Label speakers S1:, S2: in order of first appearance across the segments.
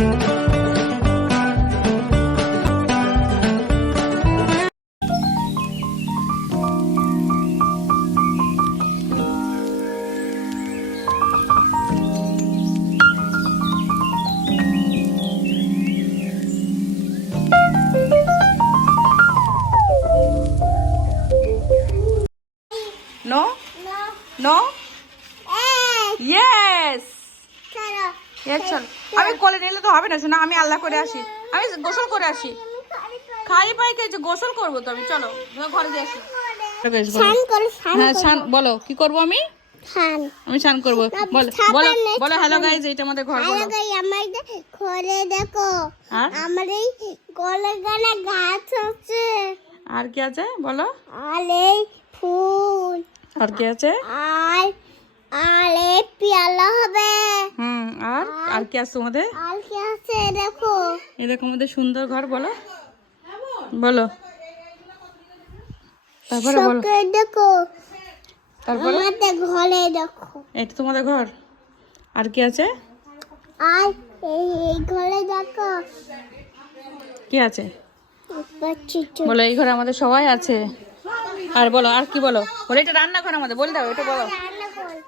S1: No নিলে না আমি আল্লাহ করে আসি। আমি গোসল করে আসি। খালি পাই খেয়েছি গোসল করব তো আমি চলো ঘরে দিয়ে আসি।
S2: স্নান করে স্নান
S1: হ্যাঁ স্নান বলো কি করব আমি?
S2: স্নান।
S1: আমি স্নান করব। বলো বলো বলো হ্যালো গাইজ এইটা আমাদের ঘর বলো।
S2: আলাদা আমার ঘরে দেখো
S1: আর?
S2: আমার এই গলে গাছ আছে
S1: আর কি আছে? বলো।
S2: আর এই ফুল।
S1: আর কি আছে?
S2: আর আর এই পেয়ালা হবে।
S1: হুম আর? আর কি আছে তোমাদের?
S2: আর কি আছে দেখো।
S1: এই দেখো আমাদের সুন্দর ঘর বলো। বলো। তারপরে বলো।
S2: দেখো।
S1: তারপরে?
S2: আমাদের ঘরে দেখো।
S1: এটা তোমাদের ঘর। আর কি আছে?
S2: আর এই এই ঘরে দেখো।
S1: কি আছে? বলো এই ঘরে আমাদের সবাই আছে। আর বলো আর কি বলো? বলো এটা রান্নাঘর আমাদের বলে দাও এটা বলো।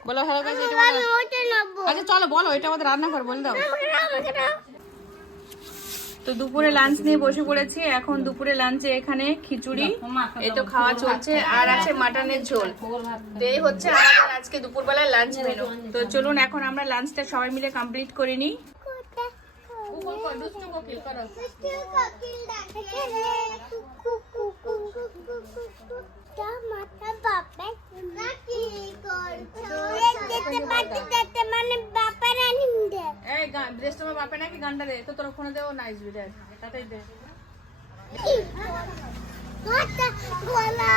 S1: বলো হ্যালো গাইস এটা আচ্ছা চলো বলো এটা আমাদের রান্নাঘর বলে দাও। তো দুপুরে লাঞ্চ নিয়ে বসে পড়েছি এখন দুপুরে লাঞ্চে এখানে খিচুড়ি এই তো খাওয়া চলছে আর আছে মাটনের ঝোল এই হচ্ছে আমাদের আজকে দুপুরবেলার লাঞ্চ মেনু তো চলুন এখন আমরা লাঞ্চটা সবাই মিলে কমপ্লিট করে নিই
S2: মানে
S1: বাপে নাকি গানটা দে? তো তোর ফোনে দেও নাইস দে তাতেই দে।
S2: গলা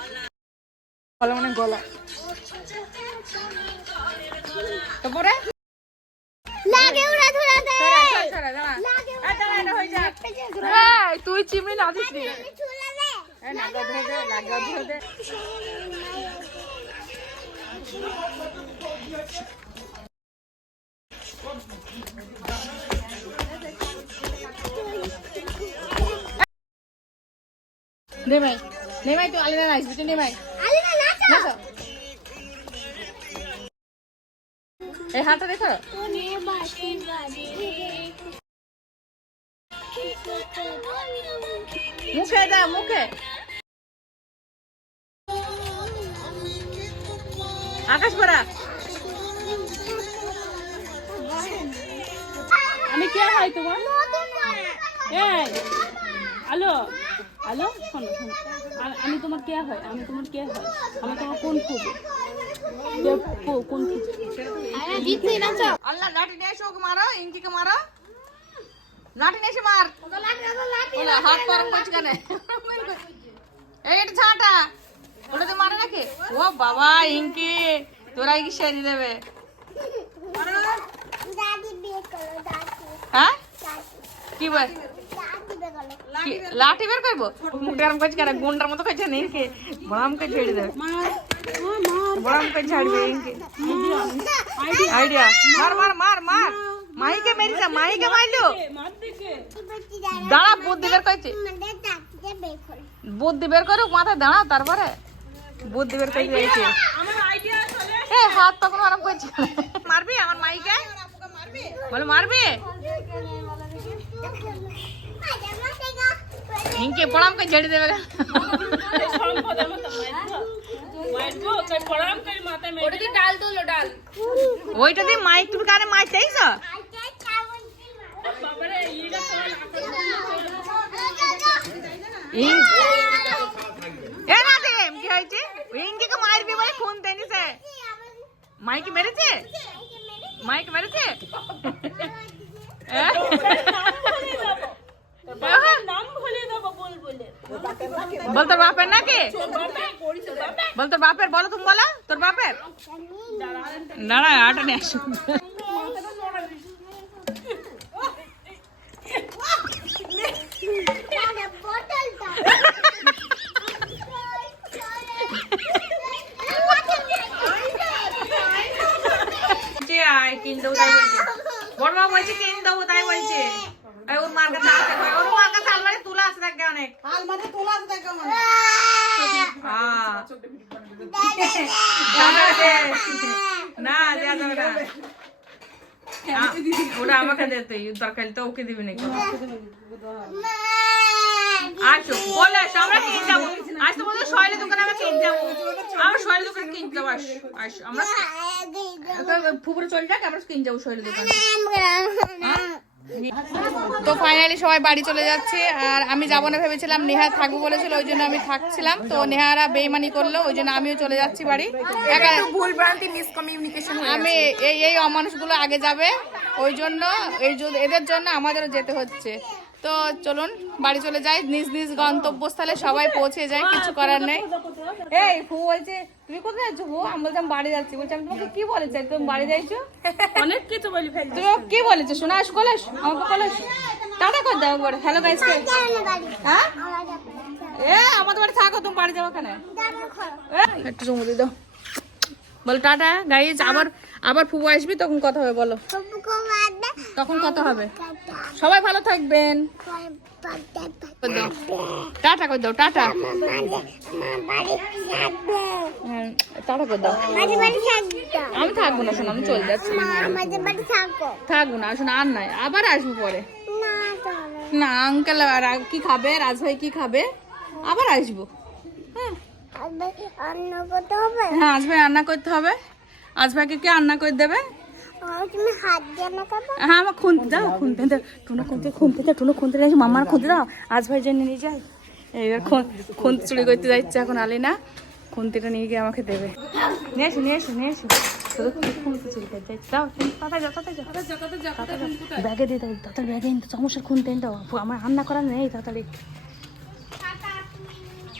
S2: না
S1: গলা মানে গলা। তারপরে
S2: লাগে উড়া ধরা দে।
S1: তুই চিমনি না দিস নি। নে ভাই নে ভাই তুই আলিনা নাইস তুই নে ভাই
S2: আলে না নাচো।
S1: এই হাতটা দেখো মুখে দা মুখে। আকাশ পড়া আমি কে হয় তোমার? এই হ্যালো হ্যালো শোনো শোনো। আমি তোমার কে হয়? আমি তোমার কে হয়? আমি তোমার কোন খুব কোন খুব নিয়ে এসে ওকে মারো ইঞ্চিকে মারো। লাঠি নিয়ে এসে মার। বলে, হাত গরম করছে কেন? এই এটা ছাটা ওটাতে মারে নাকি? ও বাবা ইঙ্কি তোরাই কি সেরি দেবে? হ্যাঁ? কি বল? লাঠি বের করব? মুখ গরম করছে কেন? গুন্ডার মতো করছে নিনকে বড়াম করে ছেড়ে দেবে। বড়াম করে ছাড়বে ইনকে আইডিয়া মার মার মার মার মাইকে মেরিছে মাইকে মাইলো দাঁড়া বুদ্ধি বের করছে
S2: আমাদের দাদিকে বিয়ে করো
S1: বুদ্ধি বের করুক মাথায় দাঁড়া তারপরে বুদ্ধি বের করে দিয়েছে এ হাত তখন আরাম করছে মারবি আমার মাইকে বলে মারবি ইনকে পড়াম করে ঝেড়ে দেবে ওইটা দিয়ে মাইক তুমি কানে মাইক চাইছ এ না দেম কি হয়েছে ইনকে মারবি বলে খুন দেনিছে মাইক মেরেছে মাইক মেরেছে এ? বল তোর বাপের নাকি বল তোর বাপের, বলো তুমি বলো, তোর বাপের? না না আটা নিয়ে আসো।
S2: বড়
S3: মা
S4: বলছে, কিন তাই বলছে। ওর মার্কেট ওর তোলা দেখো মানে।
S3: তারপরে না দেয়া যাবে না। ওটা আমাকে দে তুই দরকার তো ওকে দিবি নাকি? আসো বলে আমরা কিনতে যাব। আজ তো বলছো শৈলে দোকানে আমরা কিনতে যাব। আমরা শৈলে দোকানে কিনতে যাব আসো আসো আমরা ফুপুরে চলে যাক আমরা কিনতে যাব শৈলে দোকানে।
S1: তো ফাইনালি সবাই বাড়ি চলে যাচ্ছে আর আমি যাব না ভেবেছিলাম নেহা থাকব বলেছিল ওই জন্য আমি থাকছিলাম। তো নেহারা বেইমানি করল ওই জন্য আমিও চলে যাচ্ছি বাড়ি। একা-
S3: ভুল ভ্রান্তি মিসকমিউনিকেশন
S1: আমি এই এই অমানুষগুলো আগে যাবে ওই জন্য এই এদের জন্য আমাদেরও যেতে হচ্ছে। তো চলুন বাড়ি চলে যাই। নিজ নিজ গন্তব্যস্থলে সবাই পৌঁছে যায় কিছু করার নেই। এই ফু বলছে তুমি কোথায় যাচ্ছ ফু আমি বলছি বাড়ি যাচ্ছি। বলছি আমি তোমাকে কি বলেছি? তুমি বাড়ি যাইছো?
S3: অনেক কিছু বলি ফেল
S1: তুমি কি বলেছ? শোনা আস কলেস আমাকে কলেস। টাটা করে দাও একবার। হ্যালো গাইস হ্যাঁ? এ আমাদের বাড়ি থাকো তুমি বাড়ি যাব কেন একটু চুমু দিয়ে দাও। বলো টাটা গাইজ আবার আবার ফুবু আসবি তখন কথা হবে বলো। তখন কথা হবে। সবাই ভালো থাকবেন। টাটা করে দাও টাটা। হ্যাঁ, টাটা করে দাও। আমি থাকব না শোনো আমি চলে যাচ্ছি। থাকব না শোনো আর নয় আবার আসব পরে। না আঙ্কেল কি খাবে রাজভাই কি খাবে? আবার আসব। হ্যাঁ। হ্যাঁ আজ রান্না করতে হবে। আজ ভাইকে কে রান্না করে দেবে? হ্যাঁ আমার খুনতে দাও টুনো খুনতে টুনো খুনতে মামার দাও। আজ ভাই জন্য নিয়ে যাই এইবার খুনতে চুরি করতে যাচ্ছে এখন আলি না খুনতিটা নিয়ে গিয়ে আমাকে দেবে। নিয়ে এসো এসো এসো। ব্যাগে দিয়ে দাও তাড়াতাড়ি ব্যাগে এনে সমস্যার খুনতে এনে দাও। আমার রান্না করার নেই তাড়াতাড়ি।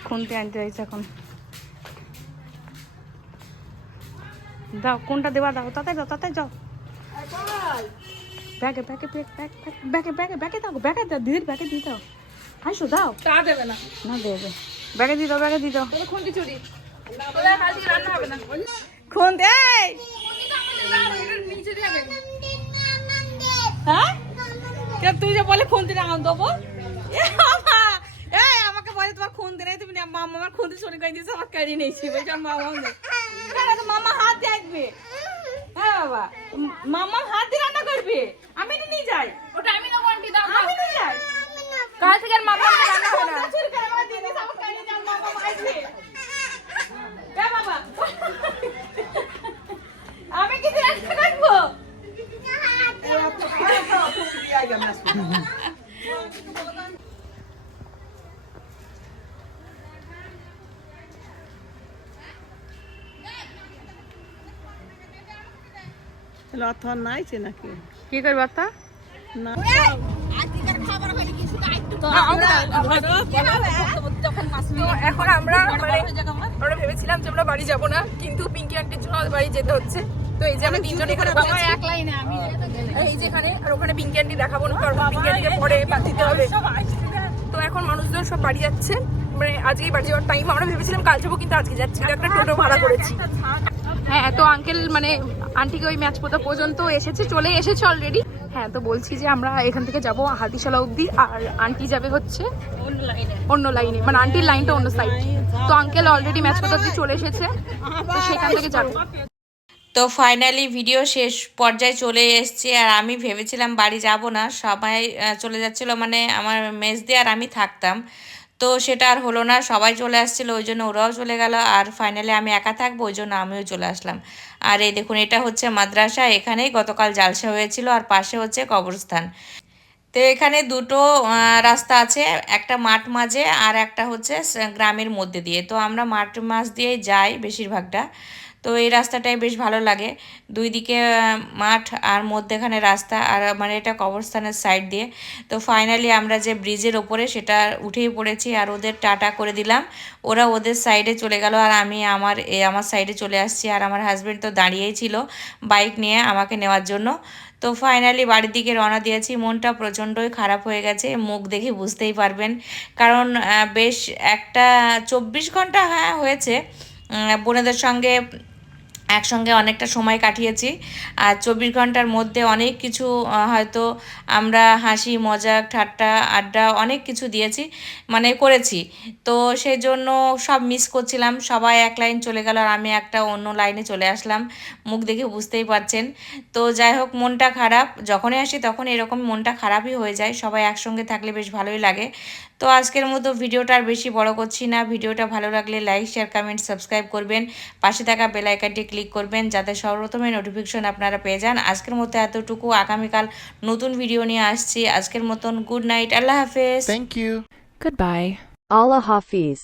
S1: খুনতে আনতে যাইছে এখন। দাও কোনটা দেবা দাও? তাতে যাও তাতে যাও। ব্যাগে ব্যাগে ব্যাগ ব্যাগ ব্যাগে ব্যাগে ব্যাগে দাও ব্যাগে দাও দিদির ব্যাগে দিয়ে দাও। আসো দাও।
S3: তা দেবে না।
S1: না দেবে। ব্যাগে দিয়ে দাও ব্যাগে দিয়ে দাও।
S3: খুন্তি চুরি। আজকে না।
S1: খুন দে এই! হ্যাঁ? তুই যে বলে খুন্তি না আম দেবো! এই আমাকে বলে তোমার খুন্তি নেই তুমি মামা আমার খুন্তি চুরি করে দিয়েছে আমার কেড়ে নিয়েছি। বলছি আমার মামা মামা হাত দিয়ে আসবে হ্যাঁ বাবা। মামা হাত দিয়ে রান্না করবে। আমি তো নিয়ে যাই।
S3: ওটা আমি না বন্টি দাও
S1: আমি নিয়ে যাই।
S3: কাল থেকে মামা রান্না হবে না।
S1: চুরি করে আমার দিয়ে দিয়েছে আমার কেড়ে মামা মারছে এ বাবা। আমি কি দিয়ে রান্না করব
S4: লথ নাইছে নাকি?
S1: কি করব তা
S4: না।
S1: তো এখন আমরা মানে আমরা ভেবেছিলাম যে আমরা বাড়ি যাব না কিন্তু পিঙ্কি আন্টির জন্য বাড়ি যেতে হচ্ছে। তো এই যে আমরা তিনজন এখানে। এই যে এখানে আর ওখানে পিঙ্কি আন্টি দেখাবো না কারণ পিঙ্কি আন্টিকে পরে বাদ দিতে হবে। তো এখন মানুষজন সব বাড়ি যাচ্ছে। মানে আজকেই বাড়ি যাওয়ার টাইম আমরা ভেবেছিলাম কাল যাব কিন্তু আজকে যাচ্ছি একটা টোটো ভাড়া করেছি। হ্যাঁ তো আঙ্কেল মানে আন্টিকে ওই ম্যাচ পোতা পর্যন্ত এসেছে, চলে এসেছে অলরেডি হ্যাঁ তো বলছি যে আমরা এখান থেকে যাব হাতিশালা অবধি, আর আন্টি যাবে হচ্ছে অন্য লাইনে মানে আন্টির লাইনটা অন্য সাইড তো আঙ্কেল অলরেডি ম্যাচ পোতা অবধি চলে এসেছে, তো সেখান থেকে যাব।
S5: তো ফাইনালি ভিডিও শেষ পর্যায়ে চলে এসছে, আর আমি ভেবেছিলাম বাড়ি যাব না, সবাই চলে যাচ্ছিল। মানে আমার মেজ দিয়ে আর আমি থাকতাম। তো সেটা আর হলো না, সবাই চলে আসছিল, ওই জন্য ওরাও চলে গেল, আর ফাইনালি আমি একা থাকব, ওই জন্য আমিও চলে আসলাম। আর এই দেখুন, এটা হচ্ছে মাদ্রাসা, এখানেই গতকাল জালসা হয়েছিল, আর পাশে হচ্ছে কবরস্থান। তো এখানে দুটো রাস্তা আছে, একটা মাঠ মাঝে আর একটা হচ্ছে গ্রামের মধ্যে দিয়ে। তো আমরা মাঠ মাছ দিয়েই যাই বেশিরভাগটা। তো এই রাস্তাটাই বেশ ভালো লাগে। দুই দিকে মাঠ আর মধ্যেখানে রাস্তা আর মানে এটা কবরস্থানের সাইড দিয়ে। তো ফাইনালি আমরা যে ব্রিজের ওপরে সেটা উঠেই পড়েছি আর ওদের টাটা করে দিলাম। ওরা ওদের সাইডে চলে গেল আর আমি আমার আমার সাইডে চলে আসছি আর আমার হাজব্যান্ড তো দাঁড়িয়েই ছিল বাইক নিয়ে আমাকে নেওয়ার জন্য। তো ফাইনালি বাড়ির দিকে রওনা দিয়েছি। মনটা প্রচণ্ডই খারাপ হয়ে গেছে, মুখ দেখে বুঝতেই পারবেন। কারণ বেশ একটা চব্বিশ ঘণ্টা হ্যাঁ হয়েছে। বোনেদের সঙ্গে একসঙ্গে অনেকটা সময় কাটিয়েছি। আর চব্বিশ ঘণ্টার মধ্যে অনেক কিছু হয়তো আমরা হাসি, মজাক, ঠাট্টা, আড্ডা অনেক কিছু দিয়েছি মানে করেছি। তো সেই জন্য সব মিস করছিলাম, সবাই এক লাইন চলে গেল আর আমি একটা অন্য লাইনে চলে আসলাম। মুখ দেখে বুঝতেই পারছেন। তো যাই হোক, মনটা খারাপ, যখনই আসি তখন এরকম মনটা খারাপই হয়ে যায়। সবাই একসঙ্গে থাকলে বেশ ভালোই লাগে। তো আজকের মতো ভিডিওটা আর বেশি বড় করছি না। ভিডিওটা ভালো লাগলে লাইক শেয়ার কমেন্ট সাবস্ক্রাইব করবেন। পাশে থাকা বেল আইকনটি ক্লিক করবেন যাতে সর্বপ্রথমে নোটিফিকেশন আপনারা পেয়ে যান। আজকের মতো এতটুকু। আগামীকাল নতুন ভিডিও নিয়ে আসছি। আজকের মতন গুড নাইট আল্লাহ হাফেজ।
S6: ইউ গুড
S7: বাই আল্লাহ Hafiz.